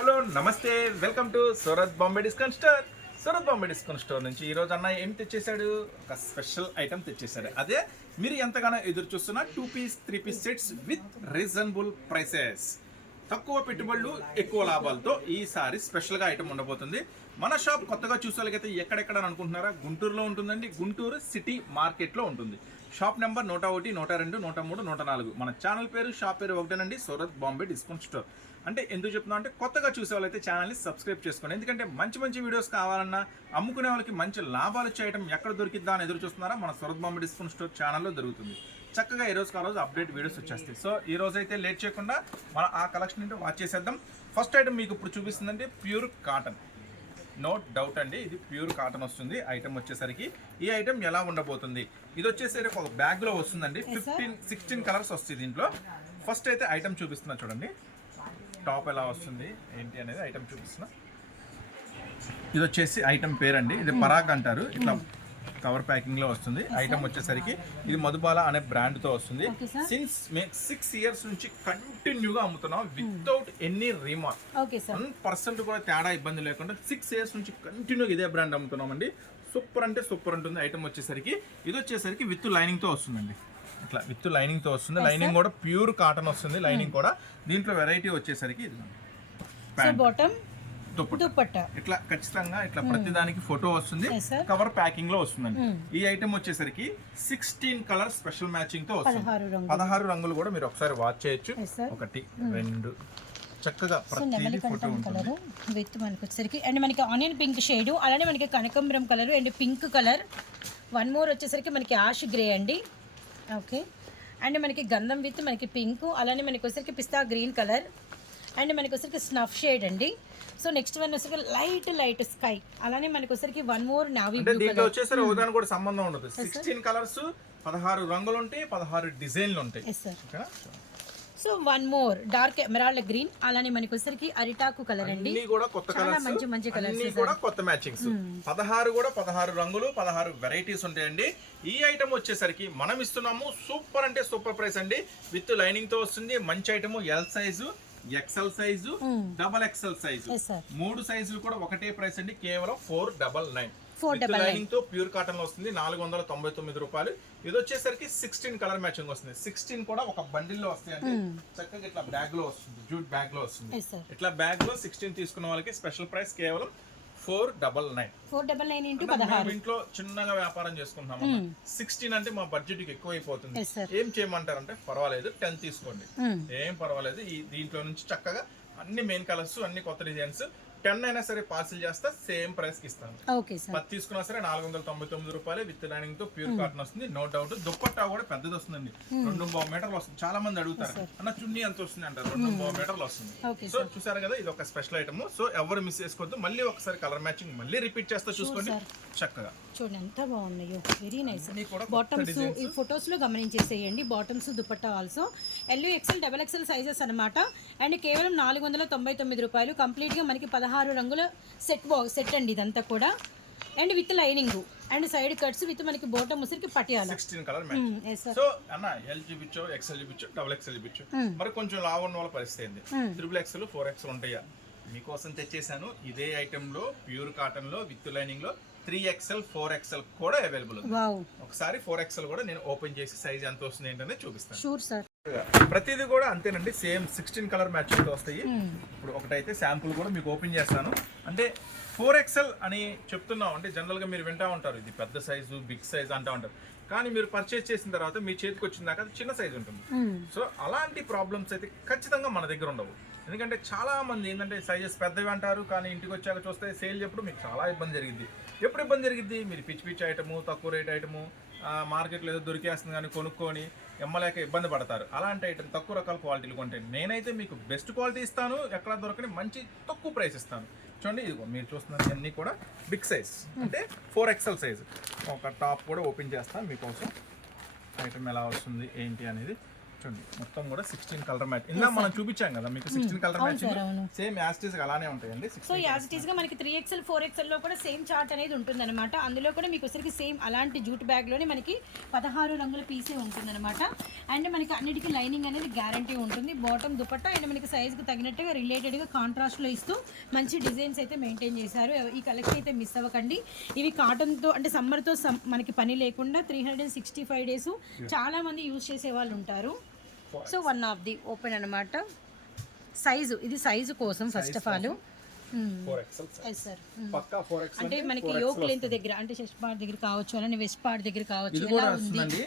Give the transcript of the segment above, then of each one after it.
Hello నమస్తే, welcome to Surat Bombay discount store. Surat Bombay discount store నుంచి ఈరోజు అన్న ఏం తెచ్చేసాడు? ఒక స్పెషల్ ఐటమ్ తెచ్చేసాడు. అదే మీరు ఎంతగానో ఎదురు చూస్తున్న 2 piece 3 piece sets with reasonable prices. తక్కువ పెట్టుబడులు ఎక్కువ లాభాలతో ఈసారి స్పెషల్గా ఐటమ్ ఉండబోతుంది. మన షాప్ కొత్తగా చూసేవాళ్ళకైతే ఎక్కడెక్కడ అనుకుంటున్నారా? గుంటూరులో ఉంటుందండి. గుంటూరు సిటీ మార్కెట్లో ఉంటుంది. Shop number 101, 102, 103, 104. మన ఛానల్ పేరు, షాప్ పేరు ఒకటేనండి, సూరత్ బాంబే డిస్కౌంట్ స్టోర్. అంటే ఎందుకు చెప్తున్నా అంటే కొత్తగా చూసే వాళ్ళైతే ఛానల్ని సబ్స్క్రైబ్ చేసుకోండి. ఎందుకంటే మంచి మంచి వీడియోస్ కావాలన్నా, అమ్ముకునే వాళ్ళకి మంచి లాభాలు చేయడం ఎక్కడ దొరికిద్దా అని ఎదురు చూస్తున్నారా? మన సూరత్ బాంబే డిస్కౌంట్ స్టోర్ ఛానల్లో దొరుకుతుంది. చక్కగా ఈ రోజుకి ఆ రోజు అప్డేట్ వీడియోస్ వచ్చేస్తాయి. సో ఈ రోజు అయితే లేట్ చేయకుండా మనం ఆ కలెక్షన్ అంటే వాచ్ చేసేద్దాం. ఫస్ట్ ఐటమ్ మీకు ఇప్పుడు చూపిస్తుందంటే ప్యూర్ కాటన్. నో డౌట్ అండి, ఇది ప్యూర్ కాటన్ వస్తుంది. ఐటమ్ వచ్చేసరికి ఈ ఐటమ్ ఎలా ఉండబోతుంది? ఇది వచ్చేసరికి ఒక బ్యాగ్లో వస్తుందండి. 16 కలర్స్ వస్తుంది దీంట్లో. ఫస్ట్ అయితే ఐటమ్ చూపిస్తున్నా చూడండి. టాప్ ఎలా వస్తుంది ఏంటి అనేది ఐటమ్ చూపిస్తున్నా. ఇది వచ్చేసి ఐటమ్ పేరండి. ఇది పరాగ్ అంటారు. ఇట్లా కవర్ ప్యాకింగ్ లో వస్తుంది. ఐటమ్ వచ్చేసరికి ఇది మధుబాల అనే బ్రాండ్ తో వస్తుంది. సిన్స్ 6 ఇయర్స్ నుంచి కంటిన్యూగా అమ్ముతున్నాం వితౌట్ ఎనీ రీమార్క్. 1% కూడా తేడా ఇబ్బంది లేకుండా 6 ఇయర్స్ నుంచి కంటిన్యూగా ఇదే బ్రాండ్ అమ్ముతున్నాం అండి. సూపర్ అంటే సూపర్ ఉంటుంది. ఐటమ్ వచ్చేసరికి ఇది వచ్చేసరికి విత్ లైనింగ్ తో వస్తుందండి. ఇట్లా విత్ లైనింగ్ తో వస్తుంది. లైనింగ్ కూడా ప్యూర్ కాటన్ వస్తుంది. లైనింగ్ కూడా దీంట్లో వెరైటీ వచ్చేసరికి దుపట్టా ఇట్లా ఖచ్చితంగా ఇట్లా ప్రతిదానికి ఫోటో వస్తుంది. కవర్ ప్యాకింగ్ లో వస్తుందండి. ఈ ఐటమ్ వచ్చేసరికి 16 కలర్ స్పెషల్ మ్యాచింగ్ తో వస్తుంది. 16 రంగులు కూడా మీరు ఒకసారి వాచ్ చేయొచ్చు. 1, 2 చక్కగా ప్రతి ఫోటో ఉంటుంది. విత్ మనకి వచ్చేసరికి అండ్ మనకి ఆనియన్ పింక్ షేడ్, అలానే మనకి కనకాంబరం colour and pink colour. One more వచ్చేసరికి మనకి యాష్ గ్రే అండి. ఓకే, అండ్ మనకి గంధం విత్ మనకి పింక్, అలానే మనకి వచ్చేసరికి పిస్తా గ్రీన్ కలర్ అండ్ మనకి వచ్చేసరికి స్నఫ్ షేడ్ అండి. సో నెక్స్ట్ వన్ వచ్చేసరికి లైట్ స్కై, అలానే మనకి వచ్చేసరికి one more navy blue colour. వచ్చేసరికి ఒకదాని కూడా సంబంధం ఉండదు. 16 కలర్స్, 16 రంగులు ఉంటాయి, 16 డిజైన్లు ఉంటాయి. So one more dark emerald green, అలానే మనకి వచ్చేసరికి అరిటాకు కలర్ అండి. చాలా మంచి కలర్స్, కూడా కొత్త మ్యాచింగ్స్. 16 కూడా 16 రంగులు, 16 వెరైటీస్ ఉంటాయండి. ఈ ఐటమ్ వచ్చేసరికి మనం ఇస్తున్నాము సూపర్ అంటే సూపర్ ప్రైస్ అండి. విత్ లైనింగ్ తో వస్తుంది. మంచి item. L size, XL size, XXL size, 3 సైజులు కూడా ఒకటే ప్రైస్ అండి. కేవలం 499. లైనింగ్ తో ప్యూర్ కాటన్ లో వస్తుంది. 499 రూపాయలు. ఇది వచ్చేసరికి 16 కలర్ మ్యాచింగ్ వస్తుంది. 16 కూడా ఒక బండిల్ లో వస్తాయి అండి. చక్కగా ఇట్లా బ్యాగ్ లో వస్తుంది, జూట్ బ్యాగ్ లో వస్తుంది. ఇట్లా బ్యాగ్ లో 16 తీసుకున్న వాళ్ళకి స్పెషల్ ప్రైస్ కేవలం 499 ఇంటూ 16. ఇంట్లో చిన్నగా వ్యాపారం చేసుకుంటున్నాము. 16 అంటే మా బడ్జెట్ ఎక్కువ అయిపోతుంది. ఏం చేయమంటారంటే పర్వాలేదు 10 తీసుకోండి, ఏం పర్వాలేదు. ఈ దీంట్లో నుంచి చక్కగా అన్ని మెయిన్ కలర్స్, అన్ని కొత్త డిజైన్స్ 10 అయినా సరే పార్సిల్ చేస్తా, సేమ్ ప్రైస్ కి ఇస్తాను. 10 తీసుకున్నా సరే 499 రూపాయలు. విత్ లైనింగ్ తో ప్యూర్ కాటన్ వస్తుంది. No doubt. దుప్పట్టా కూడా పెద్దది వస్తుందండి. 2.5 మీటర్లు వస్తుంది. చాలా మంది అడుగుతారు అన్న చున్నీ ఎంత వస్తుంది అంటారు. 2.5 మీటర్లు వస్తుంది. సో చూసారు కదా, ఇది ఒక స్పెషల్ ఐటమ్. సో ఎవరు మిస్ చేసుకోవద్దు. మళ్ళీ ఒకసారి కలర్ మ్యాచింగ్ మళ్ళీ రిపీట్ చేస్తా, చూసుకోండి చక్కగా. చూడండి ఎంత బాగున్నాయో, వెరీ నైస్. బాటమ్స్ ఈ ఫొటోస్ లో గమనించేసేయండి. Bottoms dupatta also XL, XXL sizes అనమాట. అండ్ కేవలం 499 రూపాయలు. కంప్లీట్ గా మనకి 16 రంగుల సెట్ అండి ఇదంతా కూడా. And with lining and side cuts with మనకి బాటమ్ ముసరికి పటియాల 16 కలర్ మ్యాచ్. సో అన్న ఎల్ చూపించో, XL చూపించో, XXL చూపించో. మరి కొంచెం లావు ఉన్న వాళ్ళ పరిస్థితి ఏంది? XXL, 4XL ఉంటాయా? మీకోసం తెచ్చేసాను. ఇదే ఐటమ్ లో ప్యూర్ కాటన్ లో విత్ లైనింగ్ లో 3XL, 4XL కూడా అవైలబుల్ ఉంది. ఒకసారి 4XL కూడా నేను ఓపెన్ చేసి సైజ్ ఎంత వస్తుంది ఏంటనే చూపిస్తాను. Sure sir. ప్రతిదీ కూడా అంతేనండి, సేమ్ 16 కలర్ మ్యాచింగ్ తో వస్తాయి. ఇప్పుడు ఒకటైతే శాంపుల్ కూడా మీకు ఓపెన్ చేస్తాను. అంటే 4XL అని చెప్తున్నాం అంటే జనరల్ గా మీరు వింటా ఉంటారు, ఇది పెద్ద సైజు, బిగ్ సైజ్ అంటా ఉంటారు. కానీ మీరు పర్చేస్ చేసిన తర్వాత మీ చేతికి వచ్చిన దాకా చిన్న సైజు ఉంటుంది. సో అలాంటి ప్రాబ్లమ్స్ అయితే ఖచ్చితంగా మన దగ్గర ఉండవు. ఎందుకంటే చాలా మంది ఏంటంటే సైజెస్ పెద్దవి అంటారు, కానీ ఇంటికి వచ్చాక చూస్తే సేల్ చెప్పుడు మీకు చాలా ఇబ్బంది జరిగింది. ఎప్పుడు ఇబ్బంది జరిగింది? మీరు పిచ్చి ఐటము, తక్కువ రేట్ ఐటము మార్కెట్లో ఏదో దొరికేస్తుంది కానీ కొనుక్కొని ఎమ్మలేక ఇబ్బంది పడతారు. అలాంటి ఐటమ్ తక్కువ రకాల క్వాలిటీలు కొంటే నేనైతే మీకు బెస్ట్ క్వాలిటీ ఇస్తాను. ఎక్కడ దొరకని మంచి తక్కువ ప్రైస్ ఇస్తాను. చూడండి, ఇదిగో మీరు చూస్తున్నారు అన్నీ కూడా బిగ్ సైజ్ అంటే 4XL సైజ్. ఒక టాప్ కూడా ఓపెన్ చేస్తాను మీకోసం. ఐటమ్ ఎలా వస్తుంది ఏంటి అనేది చూడండి మొత్తం కూడా 16 కలర్ మ్యాచ్ ఇందా మనం చూపించాం కదా మీకు 16 కలర్ అవును సార్, అవును. మ్యాచింగ్ సేమ్ యాస్టీస్ అలానే ఉంటాయండి సో యాజ్ ఇట్ ఈస్ గా మనకి 3XL 4XL లో కూడా సేమ్ చార్ట్ అనేది ఉంటుందన్నమాట. అందులో కూడా మీకు వచ్చరికి సేమ్ అలాంటి జూట్ బ్యాగ్ లోనే మనకి 16 రంగుల పీసే ఉంటుందన్నమాట. అండ్ మనకి అన్నిటికీ లైనింగ్ అనేది గ్యారంటీ ఉంటుంది. బాటమ్ దుపట్టా అండ్ మనకి సైజ్ కి తగినట్టుగా రిలేటెడ్ గా కాంట్రాస్ట్ లో ఇస్తూ మంచి డిజైన్స్ అయితే మెయింటైన్ చేశారు. ఈ కలెక్షన్ అయితే మిస్ అవ్వకండి. ఇవి కాటన్ తో అంటే సమ్మర్ తో మనకి పని లేకుండా 365 డేస్ చాలా మంది యూజ్ చేసే వాళ్ళు ఉంటారు. So one of the open అన్నమాట. సైజు ఇది సైజు కోసం first of all 4XL sir. పక్కా 4XL అంటే మనకి యోక్ లెంత్ దగ్గర అంటే చెస్ట్ పార్ట్ దగ్గర కావచ్చు, అలానే వెస్ట్ పార్ట్ దగ్గర కావచ్చు. ఇది కూడా వస్తుందండి.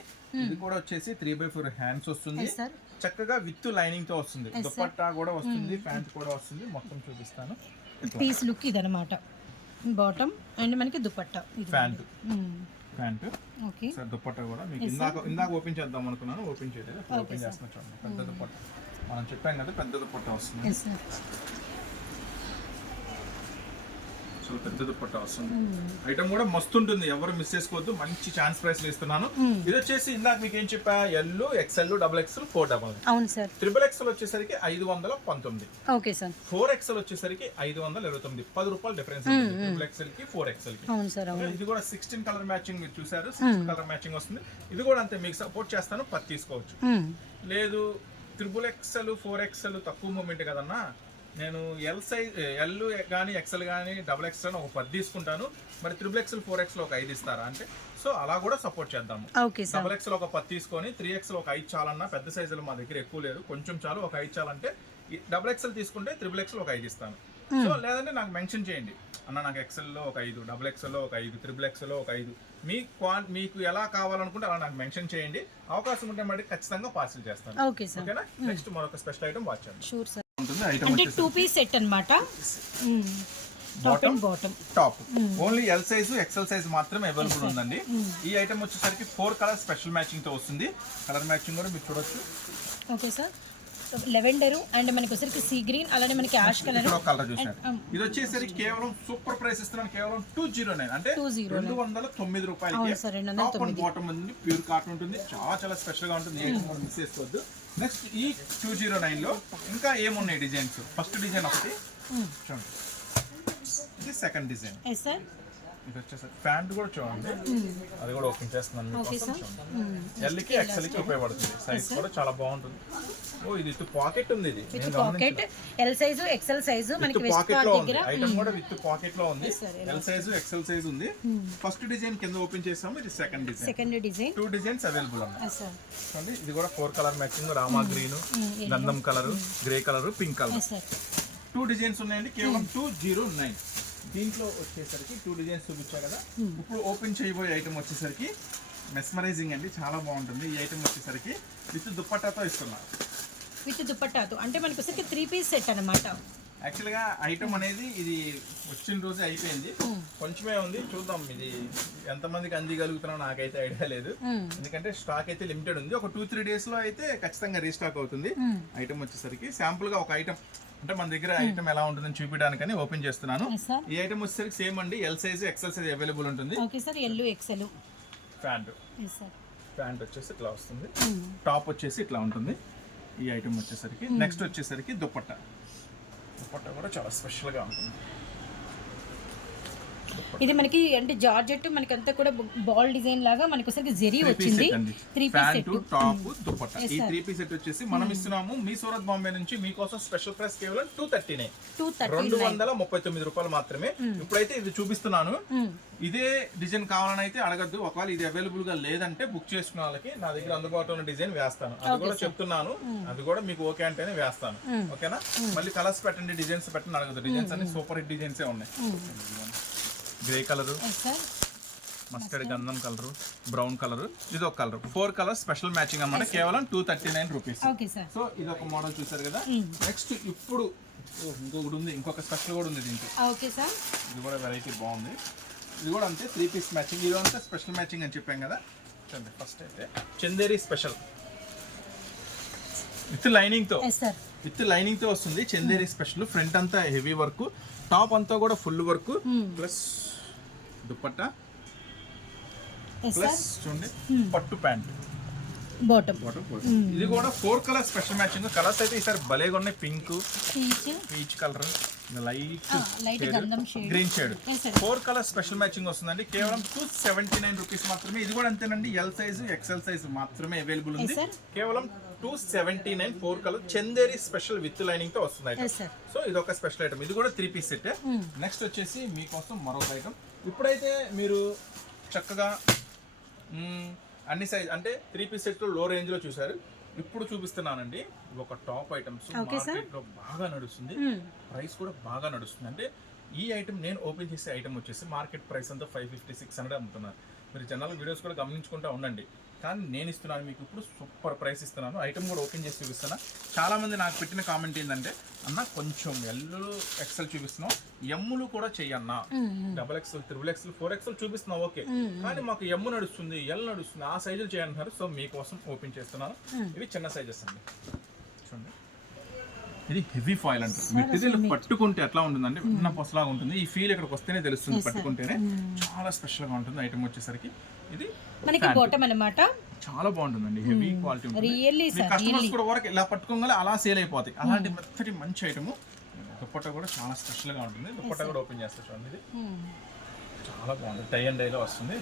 ఇది కూడా వచ్చేసి 3/4 హ్యాండ్స్ వస్తుంది. సార్ చక్కగా విత్ లైనింగ్ తో వస్తుంది. దుపట్టా కూడా వస్తుంది, ప్యాంట్ కూడా వస్తుంది. మొత్తం చూపిస్తాను. పీస్ లుక్ ఇది అనమాట. బాటమ్ అండ్ మనకి దుపట్టా ఇది pant pant okay sir. Dupatta కూడా మీకు ఇందాక ఓపెన్ చేద్దాం అనుకున్నాను, ఓపెన్ చేయలేదు. ఓపెన్ చేస్తున్నా చూడండి. పెద్ద దుపట్టా మనం చెప్పాం కదా, పెద్ద దుపట్టా వస్తుంది. సో పెద్ద దుపట్టా వస్తుంది. ఐటమ్ కూడా మస్తు ఉంటుంది, ఎవరు మిస్ చేసుకోవద్దు. మంచి ఛాన్స్ ప్రైస్ లో ఇస్తున్నాను. ఇది వచ్చేసి ఇందాక మీకు ఏం చెప్పా, ఎల్, XL, XXL, 4XX. అవును సార్. XXL వచ్చేసరికి 519. Okay sir. 4XL వచ్చేసరికి 529. 10 రూపాయలు డిఫరెన్స్ XXL కి 4XL కి. అవును సార్, అవును. ఇది కూడా 16 కలర్ మ్యాచింగ్ మీరు చూసారు. 16 కలర్ మ్యాచింగ్ వస్తుంది. ఇది కూడా అంతే, మీకు సపోర్ట్ చేస్తాను. 10 తీసుకోవచ్చు. లేదు XXL 4XL తక్కువ మూమెంట్ కదన్నా, నేను ఎల్ సైజ్ ఎల్ కానీ XL కానీ XXL ఒక 10 తీసుకుంటాను, మరి XXL 4XL ఒక 5 ఇస్తారా అంటే, సో అలా కూడా సపోర్ట్ చేద్దాము. XXL ఒక 10 తీసుకొని 3XL ఒక 5 చాలన్నా, పెద్ద సైజులు మా దగ్గర ఎక్కువ లేదు, కొంచెం చాలు, ఒక 5 చాలంటే XXL తీసుకుంటే XXL ఒక 5 ఇస్తాను. సో లేదంటే నాకు మెన్షన్ చేయండి, అన్న నాకు XL లో ఒక 5, XXL లో ఒక 5, XXL లో ఒక 5, మీకు ఎలా కావాలనుకుంటే అలా నాకు మెన్షన్ చేయండి. అవకాశం ఉంటే మరి ఖచ్చితంగా పార్సిల్ చేస్తాను. ఓకేనా? నెక్స్ట్ మరొక స్పెషల్ ఐటమ్ వాచ్ చేద్దాం. Sure sir. ఉంటుంది ఐటమ్ అంటే 2 పీస్ సెట్ అన్నమాట. Top and bottom. Top only L size XL size మాత్రమే అవైలబుల్ ఉందండి. ఈ ఐటమ్ వచ్చేసరికి 4 కలర్ స్పెషల్ మ్యాచింగ్ తో వస్తుంది. కలర్ మ్యాచింగ్ కూడా మీరు చూడొచ్చు. Okay sir. లెవెండర్ అండ్ మనకి వచ్చేసరికి సీ గ్రీన్, అలానే మనకి యాష్ కలర్. కలర్ చూసారు. ఇది వచ్చేసరికి కేవలం సూపర్ ప్రైస్ ఇస్తున్నాను, కేవలం 209 అంటే 209 రూపాయలకి. టాప్ అండ్ బాటమ్ ఉంది, ప్యూర్ కాటన్ ఉంటుంది, చాలా చాలా స్పెషల్ గా ఉంటుంది. మిస్ చేసుకోవద్దు. నెక్స్ట్ ఈ 209 లో ఇంకా ఏమున్నాయి డిజైన్స్. ఫస్ట్ డిజైన్ ఒకటి చూడండి, ఇది సెకండ్ డిజైన్. ఇది వచ్చేసరికి ప్యాంట్ కూడా చూడండి, అది కూడా ఓపెన్ చేస్తున్నాను. ఎల్కి XL కి ఉపయోగపడుతుంది. సైజ్ కూడా చాలా బాగుంటుంది. ఓ ఇది విత్ పాకెట్ ఉంది. ఇది pocket L size XL size మనకి వెస్ట్ పాకెట్ పార్ట్ లో ఉంది. దగ్గర ఐటమ్ కూడా విత్ పాకెట్ లో ఉంది. ఎల్ సైజు XL సైజ్ ఉంది. ఫస్ట్ డిజైన్ కింద ఓపెన్ చేసాము, ఇది సెకండ్ డిజైన్. 2 డిజైన్స్ అవైలబుల్ ఉన్నాయి. చూడండి ఇది కూడా 4 కలర్ మ్యాచింగ్, రామా గ్రీన్, గంధం colour, grey colour, pink colour. 2 designs ఉన్నాయండి, కేవలం 209. దీంట్లో వచ్చేసరికి 2 డిజైన్స్ చూపించా కదా. ఇప్పుడు ఓపెన్ చేయబోయే ఐటమ్ వచ్చేసరికి మెస్మరైజింగ్ అండి, చాలా బాగుంటుంది. ఈ ఐటమ్ వచ్చేసరికి విత్ దుపట్టాతో ఇస్తున్నారు. విత్ దుపట్టాతో అంటే మనకి వచ్చేసరికి 3 పీస్ సెట్ అన్నమాట. యాక్చువల్గా ఐటమ్ అనేది ఇది వచ్చిన రోజే అయిపోయింది, కొంచెమే ఉంది. చూద్దాం ఇది ఎంతమందికి అందగలుగుతున్నాం నాకైతే ఐడియా లేదు, ఎందుకంటే స్టాక్ అయితే లిమిటెడ్ ఉంది. ఒక 2-3 డేస్ లో అయితే ఖచ్చితంగా రీస్టాక్ అవుతుంది. ఐటమ్ వచ్చేసరికి శాంపుల్ గా ఒక ఐటమ్ అంటే మన దగ్గర ఐటమ్ ఎలా ఉంటుందని చూపించడానికని ఓపెన్ చేస్తున్నాను. ఈ ఐటమ్ వచ్చేసరికి సేమ్ అండి, L size XL size available ఉంటుంది. Okay sir. L XL pant వచ్చేసి ఇట్లా వస్తుంది, టాప్ వచ్చేసి ఇట్లా ఉంటుంది. ఈ ఐటమ్ వచ్చేసరికి నెక్స్ట్ వచ్చేసరికి దుపట్టా కూడా చాలా స్పెషల్ గా ఉంటుంది. ఇది మనకి అంటే జార్జెట్ మనకి అంతా కూడా బాల్ డిజైన్ లాగా మనకి వచ్చేసరికి జెరీ వచ్చింది. 3 పీస్ సెట్, టాప్, దుపట్టా. ఈ 3 పీస్ సెట్ వచ్చేసి మనం ఇస్తున్నాము మీ సూరత్ బాంబే నుంచి మీకోసం స్పెషల్ ప్రైస్ కేవలం 239 రూపాయలు మాత్రమే. ఇప్పుడైతే ఇది చూపిస్తున్నాను. ఇదే డిజైన్ కావాలని అయితే అడగద్దు. ఒకవేళ ఇది అవైలబుల్ గా లేదంటే బుక్ చేసుకున్న వాళ్ళకి నా దగ్గర అందుబాటులో ఉన్న డిజైన్ వేస్తాను. అది కూడా చెప్తున్నాను, అది కూడా మీకు ఓకే అంటేనే వేస్తాను. ఓకేనా? మళ్ళీ కలర్స్ పెట్టండి, డిజైన్స్ పెట్టండి అడగద్దు. డిజైన్స్ అన్ని సూపర్ హిట్ డిజైన్స్ ఉన్నాయి. గ్రే కలర్, మస్టర్డ్ గంధం కలర్, బ్రౌన్ కలర్, ఇది ఒక కలర్. 4 కలర్స్ స్పెషల్ మ్యాచింగ్ అన్నమాట, కేవలం 239 రూపీస్. సో ఇది ఒక మోడల్ చూసారు కదా. నెక్స్ట్ ఇప్పుడు ఇంకొకటి ఉంది, ఇంకొక స్పెషల్ కూడా ఉంది దీంట్లో. ఇది కూడా వెరైటీ బాగుంది. ఇది కూడా అంతే 3 పీస్ మ్యాచింగ్. ఇది అంతా స్పెషల్ మ్యాచింగ్ అని చెప్పాం కదా. చూడండి ఫస్ట్ అయితే చందేరి స్పెషల్ విత్ లైనింగ్ తో వస్తుంది. చందేరి స్పెషల్. ఫ్రంట్ అంతా హెవీ వర్క్, టాప్ అంతా కూడా full work, plus dupatta, plus చూడండి పట్టు ప్యాంట్. బాటమ్ ఇది కూడా 4 కలర్ స్పెషల్ మ్యాచింగ్. కలర్స్ అయితే ఈసారి భలేగా ఉన్నాయి. Pink, peach, peach colour, light గంధం shade, green shade, 4 colour special matching వస్తుందండి. కేవలం 279 రూపీస్ మాత్రమే. ఇది కూడా అంతేనండి, ఎల్ సైజ్ ఎక్సెల్ సైజ్ మాత్రమే అవైలబుల్ ఉంది. కేవలం 279 4 colour Chanderi special with lining తో వస్తుంది. సో ఇది ఒక స్పెషల్ ఐటమ్. ఇది కూడా 3 పీస్ సెట్. నెక్స్ట్ వచ్చేసి మీకోసం మరొక ఐటమ్. ఇప్పుడైతే మీరు చక్కగా అన్ని సైజ్ అంటే 3 పీస్ సెట్ లో రేంజ్ లో చూసారు. ఇప్పుడు చూపిస్తున్నానండి ఒక టాప్ ఐటమ్స్. మార్కెట్ లో బాగా నడుస్తుంది, ప్రైస్ కూడా బాగా నడుస్తుంది. అంటే ఈ ఐటమ్ నేను ఓపెన్ చేసే ఐటమ్ వచ్చేసి మార్కెట్ ప్రైస్ అంతా 550-600 అమ్ముతున్నారు. మీరు జనరల్ వీడియోస్ కూడా గమనించుకుంటూ ఉండండి. కానీ నేను ఇస్తున్నాను మీకు ఇప్పుడు సూపర్ ప్రైస్ ఇస్తున్నాను. ఐటమ్ కూడా ఓపెన్ చేసి చూపిస్తాను. చాలా మంది నాకు పెట్టిన కామెంట్ ఏంటంటే, అన్న కొంచెం ఎల్ ఎక్సెల్ చూపిస్తున్నావు, ఎమ్ములు కూడా చెయ్యన్నా, XXL, XXL, 4XL చూపిస్తున్నావు ఓకే, కానీ మాకు ఎమ్ము నడుస్తుంది, ఎల్ నడుస్తుంది, ఆ సైజులు చేయంటున్నారు. సో మీకోసం ఓపెన్ చేస్తున్నాను. ఇవి చిన్న సైజెస్ అండి. చూడండి, ఇది హెవీ ఫాయిల్ అంటారు. మెటీరియల్ పట్టుకుంటే ఎట్లా ఉంటుందంటే ఉన్న పొసలాగా ఉంటుంది. ఈ ఫీల్ ఇక్కడికి వస్తేనే తెలుస్తుంది, పట్టుకుంటేనే చాలా స్పెషల్ గా ఉంటుంది. ఐటమ్ వచ్చేసరికి ఇది మనకి బాటమ్ అన్నమాట. చాలా బాగుంటుందండి, హెవీ క్వాలిటీ ఉంటుంది. కస్టమర్స్ కూడా వరకు ఇలా పట్టుకోగానే అలా సేల్ అయిపోతాయి. అలాంటి మెత్తటి మంచి ఐటమ్. దుప్పట్టా కూడా చాలా స్పెషల్ గా ఉంటుంది. దుప్పట్టా కూడా ఓపెన్ చేస్తా చూడండి. ఇది చాలా బాగుంది. టై అండ్ డైలో వస్తుంది.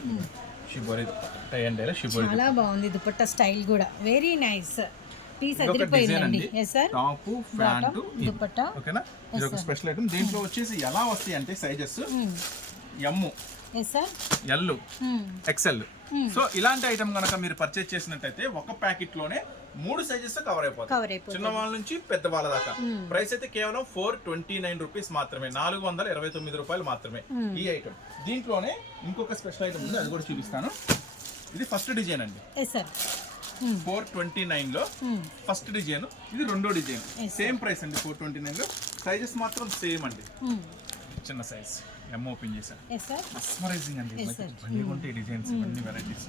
షిబోరి టై అండ్ డైలో షిబోరి చాలా బాగుంది. దుపట్టా స్టైల్ కూడా వెరీ నైస్. పీస్ అదిరిపోయిందండి. yes sir, top pant dupatta. ఓకేనా, ఇది ఒక స్పెషల్ ఐటమ్. దీంట్లో వచ్చేసి ఎలా వస్తాయి అంటే sizes M, yes sir, L, XL. So ఇలాంటి ఐటమ్ కనుక మీరు పర్చేస్ చేసినట్టయితే ఒక ప్యాకెట్ లోనే 3 సైజెస్ కవర్ అయిపోతాయి. చిన్న వాళ్ళ నుంచి పెద్ద వాళ్ళ దాకా. ప్రైస్ అయితే కేవలం 429 రూపీస్ మాత్రమే, 429 రూపాయలు మాత్రమే ఈ ఐటమ్. దీంట్లోనే ఇంకొక స్పెషల్ ఐటమ్ ఉంది, అది కూడా చూపిస్తాను. ఇది ఫస్ట్ డిజైన్ అండి. 429 లో ఫస్ట్ డిజైన్. ఇది రెండో డిజైన్. సేమ్ ప్రైస్ అండి 429 లో. సైజెస్ మాత్రం సేమ్ అండి. చిన్న సైజ్ ఎమ్ ఓపెన్ చేశాను. మెస్మరైజింగ్ అండి, భలేగా ఉంటాయి డిజైన్స్, అన్ని వెరైటీస్.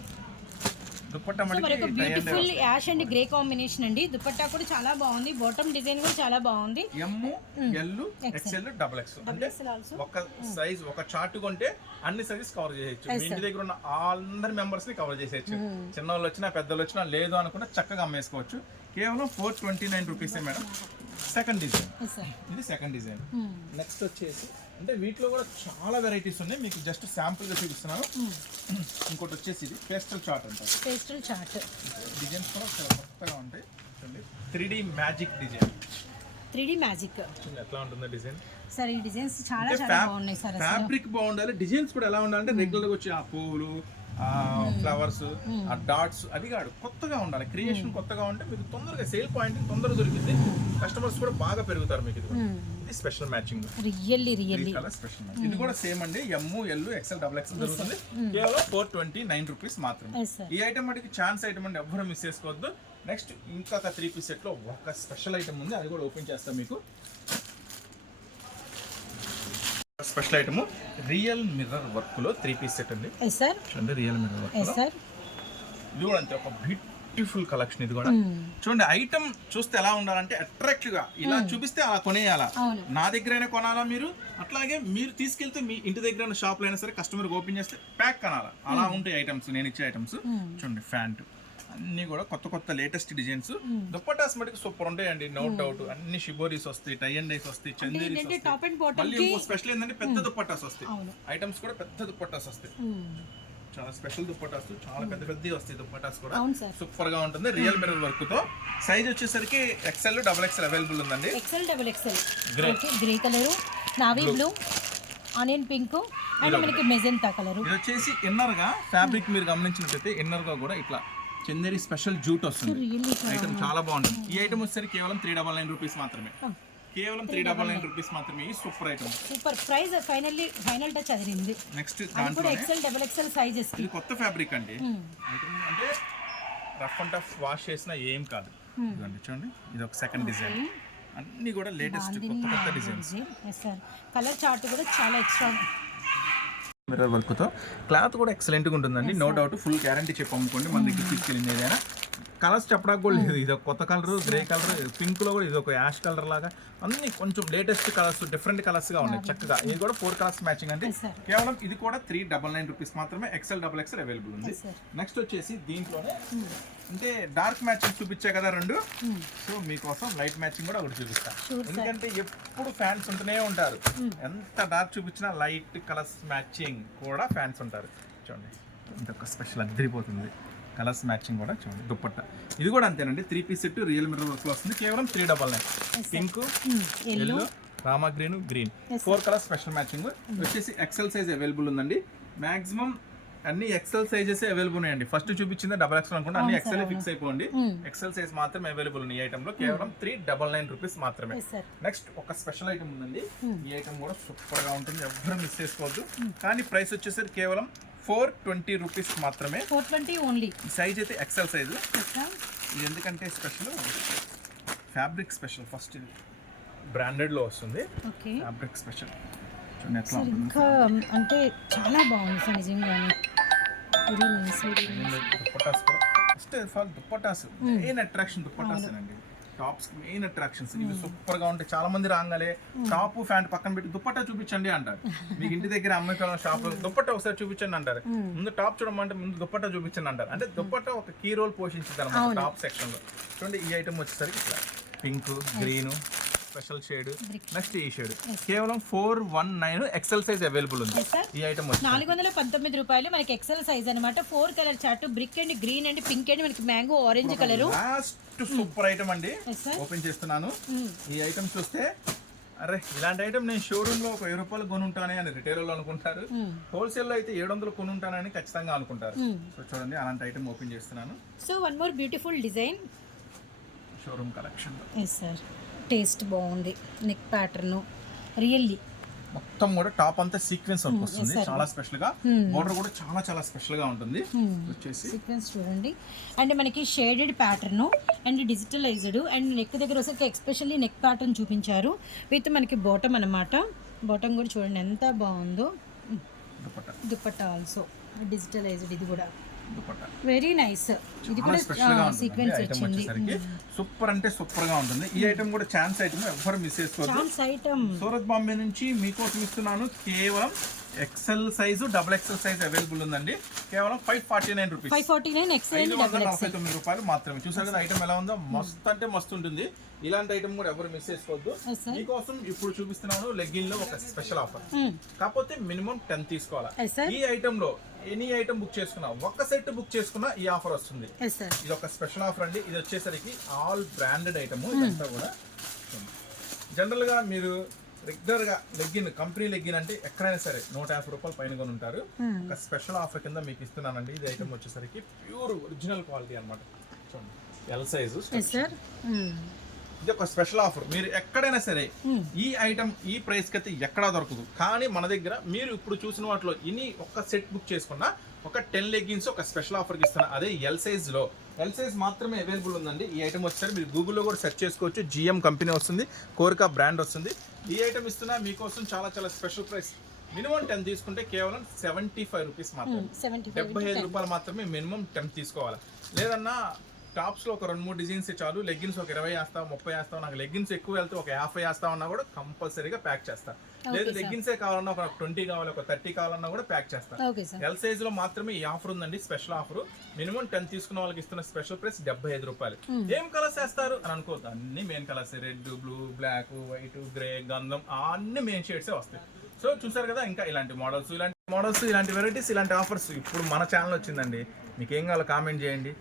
దుపట్టా మనకి beautiful ash and grey combination అండి. దుపట్టా కూడా చాలా బాగుంది. బాటమ్ డిజైన్ కూడా చాలా బాగుంది. ఎమ్, ఎల్, ఎక్స్ఎల్, XXL. అంటే ఒక సైజ్ ఒక చార్ట్ కొంటే అన్ని సైజెస్ కవర్ చేయొచ్చు. మీ ఇంటి దగ్గర ఉన్న అందరి మెంబర్స్ ని కవర్ చేసేయచ్చు. చిన్న వాళ్ళు వచ్చినా పెద్దలు వచ్చినా లేదు అనుకున్నా చక్కగా అమ్మేసుకోవచ్చు. కేవలం 429 రూపీసే మేడం. సెకండ్ డిజైన్, ఇది సెకండ్ డిజైన్. నెక్స్ట్ వచ్చేసి అంటే వీటిలో కూడా చాలా వెరైటీస్ ఉన్నాయి, మీకు జస్ట్ శాంపుల్ గా చూపిస్తున్నాను. ఇంకోటి వచ్చేసి ఇది పేస్టల్ చార్ట్ అంటారు. పేస్టల్ చార్ట్ డిజైన్స్ కూడా చాలా కొత్తగా ఉంటాయి. చూడండి, 3D magic design. 3D magic ఎట్లా ఉంటుందో డిజైన్. సార్ ఈ డిజైన్స్ చాలా చాలా బాగున్నాయి సార్. ఫ్యాబ్రిక్ బాగుండాలి, డిజైన్స్ కూడా ఎలా ఉండాలంటే రెగ్యులర్ గా వచ్చి ఆ పువ్వులు, ఆ ఫ్లవర్స్, ఆ డాట్స్, అది కాదు, కొత్తగా ఉండాలి. క్రియేషన్ కొత్తగా ఉంటే మీకు తొందరగా సేల్ పాయింట్ తొందరగా దొరికింది. కస్టమర్స్ కూడా బాగా పెరుగుతారు మీకు. ఇది special matching, really special matching. ఇది కూడా సేమ్ అండి, ఎమ్, ఎల్, ఎక్స్ఎల్, XXL దొరుకుతుంది. కేవలం 429 రూపీస్ మాత్రమే. ఈ ఐటమ్ మటుకు ఛాన్స్ ఐటమ్ అండి, ఎవ్వరూ మిస్ చేసుకోవద్దు. నెక్స్ట్ ఇంకొక 3 పీస్ సెట్ లో ఒక స్పెషల్ ఐటమ్ ఉంది, అది కూడా ఓపెన్ చేస్తాం మీకు. Special item real mirror work లో 3 పీస్ సెట్ అండి. చూడండి, రియల్ మిర్రర్ వర్క్ లో ఇది కూడా అంతే, ఒక బ్యూటిఫుల్ కలెక్షన్. ఇది కూడా చూడండి, ఐటమ్ చూస్తే ఎలా ఉండాలంటే అట్రాక్టివ్ గా ఇలా చూపిస్తే అలా కొనేయాలా. నా దగ్గరైనా కొనాలా మీరు, అట్లాగే మీరు తీసుకెళ్తే మీ ఇంటి దగ్గర షాప్ లో అయినా సరే కస్టమర్ ఓపెన్ చేస్తే ప్యాక్ కొనాలా. అలా ఉంటాయి ఐటమ్స్, నేను ఇచ్చే ఐటమ్స్. చూడండి, ఫ్యాంట్ అన్ని కూడా కొత్త కొత్త లేటెస్ట్ డిజైన్స్. దుపట్టాస్ మటుకు సూపర్ ఉంటాయండి, నో డౌట్. అన్ని షిబోరీస్ వస్తాయి, టై అండ్ డైస్ వస్తాయి, చందేరీస్ వస్తాయి. మళ్ళీ ఇంకో స్పెషల్ ఏంటంటే పెద్ద దుపట్టాస్ వస్తాయి. ఐటమ్స్ కూడా పెద్ద దుపట్టాస్ వస్తాయి, చాలా స్పెషల్ దుపట్టాస్, చాలా పెద్ద పెద్దవి వస్తాయి. దుపట్టాస్ కూడా సూపర్ గా ఉంటుంది, రియల్ మిర్రర్ వర్క్ తో. సైజ్ వచ్చేసరికి XXL, XXL అవైలబుల్ ఉందండి. XXL grey colour, navy blue, onion pink and మనకి మెజెంటా కలర్. ఇది వచ్చేసి ఇన్నర్ గా ఫ్యాబ్రిక్ మీరు గమనించినట్లయితే ఇన్నర్ గా కూడా ఇట్లా చందేరి స్పెషల్ జూట్ వస్తుంది. ఐటమ్ చాలా బాగుంటుంది. ఈ ఐటమ్ వచ్చేసరికి కేవలం 399 రూపీస్ మాత్రమే. కేవలం 399 రూపీస్ మాత్రమే. ఈ super item, super price. Final touch అదిరింది. నెక్స్ట్ దాంట్లో XXL సైజెస్. ఇది కొత్త ఫ్యాబ్రిక్ అండి. ఐటమ్ అంటే రఫ్ అండ్ టఫ్ వాష్ చేసినా ఏం కాదు. ఇదండి చూడండి, ఇది ఒక సెకండ్ డిజైన్. అన్ని కూడా లేటెస్ట్ కొత్త కొత్త డిజైన్స్. కలర్ చార్ట్ కూడా చాలా ఎక్స్ట్రా. మిర్రర్ వర్క్ తో క్లాత్ కూడా ఎక్సలెంట్ గా ఉంటుందండి, నో డౌట్. ఫుల్ గ్యారంటీ చెప్పి అమ్ముకోండి, మన దగ్గర తీసుకెళ్ళింది ఏదైనా. కలర్స్ చెప్పడానికి కూడా లేదు. ఇది ఒక కొత్త కలర్, గ్రే కలర్, పింక్ లో కూడా ఇది ఒక యాష్ కలర్ లాగా అన్ని కొంచెం లేటెస్ట్ కలర్స్, డిఫరెంట్ కలర్స్ గా ఉన్నాయి చక్కగా. ఇది కూడా 4 కలర్స్ మ్యాచింగ్ అండి. Yes, sir. కేవలం ఇది కూడా 399 రూపీస్ మాత్రమే. ఎక్సెల్ డబుల్ ఎక్సెల్ అవైలబుల్ ఉంది. Yes, sir. నెక్స్ట్ వచ్చేసి దీంట్లోనే అంటే డార్క్ మ్యాచింగ్ చూపించా కదా రెండు, సో మీకోసం లైట్ మ్యాచింగ్ కూడా ఒకటి చూపిస్తా. Sure, sir. ఎందుకంటే ఎప్పుడు ఫ్యాన్స్ ఉంటూనే ఉంటారు. ఎంత డార్క్ చూపించినా లైట్ కలర్స్ మ్యాచింగ్ కూడా ఫ్యాన్స్ ఉంటారు. చూడండి ఇంకొక స్పెషల్ అద్దరిపోతుంది కలర్స్ మ్యాచింగ్ కూడా. చూడండి దుప్పట్ట ఇది కూడా అంతేనండి. 3 piece set real mirror work లో వస్తుంది. కేవలం 399. Pink, yellow, Rama green, green 4 colours special matching. వచ్చేసి ఎక్సెల్ సైజ్ అవైలబుల్ ఉందండి. మాక్సిమం అన్ని ఎక్సెల్ సైజెస్ అవైలబుల్ ఉన్నాయండి. ఫస్ట్ చూపించింది డబల్ ఎక్సెల్ అనుకుంటే అన్ని ఎక్సెల్ ఫిక్స్ అయిపోండి. ఎక్సెల్ సైజ్ మాత్రమే అవైలబుల్ ఉంది ఈ ఐటమ్ లో. కేవలం 399 రూపీస్ మాత్రమే. Yes, sir. నెక్స్ట్ ఒక స్పెషల్ ఐటమ్ ఉందండి. ఈ ఐటమ్ కూడా సూపర్ గా ఉంటుంది, ఎవ్వరూ మిస్ చేసుకోవద్దు. కానీ ప్రైస్ వచ్చేసరికి కేవలం 420 రూపీస్ మాత్రమే. 420 ఓన్లీ. ఈ సైజ్ అయితే ఎక్సెల్ సైజు. ఇది ఎందుకంటే స్పెషల్ ఫ్యాబ్రిక్ స్పెషల్. ఫస్ట్ ఇది బ్రాండెడ్ లో వస్తుంది. ఓకే. ఫ్యాబ్రిక్ స్పెషల్ చూడండి ఎట్లా సార్ ఉంటుంది. ఇంకా అంటే చాలా బాగుంది సార్ నిజంగానే. Very nice. దుప్పటాస్ కూడా first of all dupattas main attraction dupattas అండి. టాప్స్ మెయిన్ అట్రాక్షన్స్ ఇవి సూపర్ గా ఉంటాయి. చాలా మంది రాగానే టాప్ ప్యాంట్ పక్కన పెట్టి దుప్పట్టా చూపించండి అంటారు. మీకు ఇంటి దగ్గర అమ్మాయి షాప్ లో దుప్పట్టా ఒకసారి చూపించండి అంటారు. ముందు టాప్ చూడమంటే ముందు దుప్పట్టా చూపించండి అంటారు. అంటే దుప్పట్టా ఒక కీ రోల్ పోషించింది అనమాట టాప్ సెక్షన్ లో. చూడండి ఈ ఐటమ్ వచ్చేసరికి ఇట్లా pink, green special shade. Next ఈ షేడ్ కేవలం 419 ఎక్సెల్ సైజ్ అవైలబుల్ ఉంది. ఈ ఐటమ్ వచ్చి 419 రూపాయలు మనకి ఎక్సెల్ సైజ్ అనమాట. 4 colour chart, brick and green and pink and మనకి mango orange colour. Last super item అండి. ఓపెన్ చేస్తున్నాను. ఈ ఐటమ్ చూస్తే అరే ఇలాంటి ఐటమ్ నేను షోరూమ్ లో ఒక 1000 రూపాయలు కొనుంటానే అని రిటైల్ లో అనుకుంటారు. హోల్సేల్ లో అయితే 700 కొనుంటానని ఖచ్చితంగా అనుకుంటారు. సో చూడండి అలాంటి ఐటమ్ ఓపెన్ చేస్తున్నాను. So one more beautiful design showroom collection. Yes sir. Taste బాగుంది. నెక్ ప్యాటర్న్ రియల్లీ మొత్తం కూడా టాప్ అంతా సీక్వెన్స్ వర్క్ వస్తుంది. చాలా స్పెషల్ గా బోర్డర్ కూడా చాలా చాలా స్పెషల్ గా ఉంటుంది. వచ్చేసి సీక్వెన్స్ చూడండి. అండ్ మనకి shaded pattern and digitalised and neck దగ్గర వచ్చేసరికి ఎక్స్పెషల్లీ నెక్ ప్యాటర్న్ చూపించారు విత్ మనకి బాటమ్ అనమాట. బాటమ్ కూడా చూడండి ఎంత బాగుందో. Dupatta also digitalised. ఇది కూడా దుపట్టా వెరీ నైస్. ఇది కూడా సీక్వెన్స్ వచ్చింది. సూపర్ అంటే సూపర్ గా ఉంటుంది. ఈ ఐటమ్ కూడా ఛాన్స్ ఐటమ్, ఎవరు మిస్ చేసుకోవద్దు. ఛాన్స్ ఐటమ్ సూరత్ బాంబే నుంచి మీకోసం ఇస్తున్నాను. కేవలం XL size double XL size available ఉందండి. కేవలం 549 రూపీస్. 549 ఎక్సెల్ డబుల్ ఎక్సెల్ 549 రూపాయలు మాత్రమే. చూసారు కదా ఐటమ్ ఎలా ఉందో. మస్తు అంటే మస్తు ఉంటుంది. ఇలాంటి ఐటమ్ కూడా ఎవరు మిస్ చేసుకోవద్దు. మీకోసం ఇప్పుడు చూపిస్తున్నాను లెగ్గిన్ లో ఒక స్పెషల్ ఆఫర్. కాకపోతే మినిమం 10 తీసుకోవాలా. ఈ ఐటమ్ లో ఎనీ ఐటమ్ బుక్ చేసుకున్నా, ఒక్క సెట్ బుక్ చేసుకున్నా ఈ ఆఫర్ వస్తుంది. ఇది ఒక స్పెషల్ ఆఫర్ అండి. ఇది వచ్చేసరికి ఆల్ బ్రాండెడ్ ఐటమ్. ఇదంతా కూడా జనరల్ గా మీరు రెగ్యులర్ గా లెగ్గిన్, కంపెనీ లెగ్గిన్ అంటే ఎక్కడైనా సరే 150 రూపాయలు పైన కొని ఉంటారు. ఒక స్పెషల్ ఆఫర్ కింద మీకు ఇస్తున్నానండి. ఇది ఐటమ్ వచ్చేసరికి ప్యూర్ ఒరిజినల్ క్వాలిటీ అనమాట. చూడండి ఎల్ సైజు. ఇది ఒక స్పెషల్ ఆఫర్. మీరు ఎక్కడైనా సరే ఈ ఐటమ్ ఈ ప్రైస్ కి అయితే ఎక్కడా దొరకదు. కానీ మన దగ్గర మీరు ఇప్పుడు చూసిన వాటిలో ఇన్ని ఒక్క సెట్ బుక్ చేసుకున్నా ఒక 10 లెగ్గిన్స్ ఒక స్పెషల్ ఆఫర్కి ఇస్తున్నా. అదే ఎల్ సైజ్ లో. ఎల్ సైజ్ మాత్రమే అవైలబుల్ ఉందండి. ఈ ఐటమ్ వచ్చేసరికి మీరు గూగుల్లో కూడా సెర్చ్ చేసుకోవచ్చు. జిఎం కంపెనీ వస్తుంది, కోరికా బ్రాండ్ వస్తుంది. ఈ ఐటమ్ ఇస్తున్నా మీకోసం చాలా చాలా స్పెషల్ ప్రైస్. మినిమం 10 తీసుకుంటే కేవలం 75 రూపీస్ మాత్రమే. 75 రూపాయలు మాత్రమే మినిమం 10 తీసుకోవాలి. లేదన్నా టాప్స్ లో ఒక 2-3 డిజైన్స్ చాలు. లెగ్గిన్స్ ఒక 20 వేస్తావు, 30 వేస్తావు. నాకు లెగ్గిన్స్ ఎక్కువ వెళ్తే ఒక 50 వేస్తావు అన్నా కూడా కంపల్సరీగా ప్యాక్ చేస్తా. లేదు లెగ్గిన్సే కావాలన్నా ఒక 20 కావాలి, ఒక 30 కావాలన్నా కూడా ప్యాక్ చేస్తా. ఎల్ సైజ్ లో మాత్రమే ఈ ఆఫర్ ఉందండి. Special offer. మినిమం 10 తీసుకున్న వాళ్ళకి ఇస్తున్న స్పెషల్ ప్రైస్ 75 రూపాయలు. ఏం కలర్స్ వేస్తారు అని అనుకోవద్దు. అన్ని main colours. Red, blue, black, white, grey, గంధం అన్ని మెయిన్ షేడ్సే వస్తాయి. సో చూసారు కదా. ఇంకా ఇలాంటి మోడల్స్, ఇలాంటి వెరైటీస్, ఇలాంటి ఆఫర్స్ ఇప్పుడు మన ఛానల్ వచ్చిందండి. మీకు ఏం కావాలో కామెంట్ చేయండి.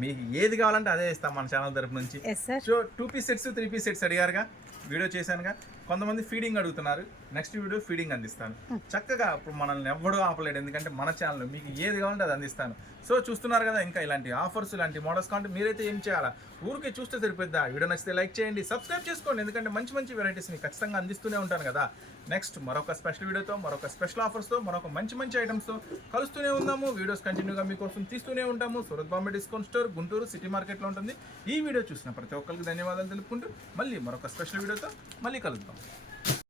మీకు ఏది కావాలంటే అదే ఇస్తాం మన ఛానల్ తరపు నుంచి. So 2 piece sets 3 piece sets అడిగారుగా, వీడియో చేశానుగా. కొంతమంది ఫీడింగ్ అడుగుతున్నారు. నెక్స్ట్ వీడియో ఫీడింగ్ అందిస్తాను చక్కగా. ఇప్పుడు మనల్ని ఎవ్వడూ ఆపలేడు. ఎందుకంటే మన ఛానల్ మీకు ఏది కావాలంటే అది అందిస్తాను. సో చూస్తున్నారు కదా. ఇంకా ఇలాంటి ఆఫర్స్, ఇలాంటి మోడల్స్ కావాలంటే మీరైతే ఏం చేయాలా, ఊరికే చూస్తే సరిపోద్దా. వీడియో నచ్చితే లైక్ చేయండి, సబ్స్క్రైబ్ చేసుకోండి. ఎందుకంటే మంచి మంచి వెరైటీస్ మీకు ఖచ్చితంగా అందిస్తూనే ఉంటాను కదా. నెక్స్ట్ మరొక స్పెషల్ వీడియోతో, మరొక స్పెషల్ ఆఫర్స్తో, మరొక మంచి మంచి ఐటమ్స్తో కలుస్తూనే ఉందాము. వీడియోస్ కంటిన్యూగా మీకోసం తీస్తూనే ఉంటాము. Surat Bombay discount store, Guntur city మార్కెట్లో ఉంటుంది. ఈ వీడియో చూసిన ప్రతి ఒక్కరికి ధన్యవాదాలు తెలుపుకుంటూ మళ్ళీ మరొక స్పెషల్ వీడియోతో మళ్ళీ కలుద్దాం.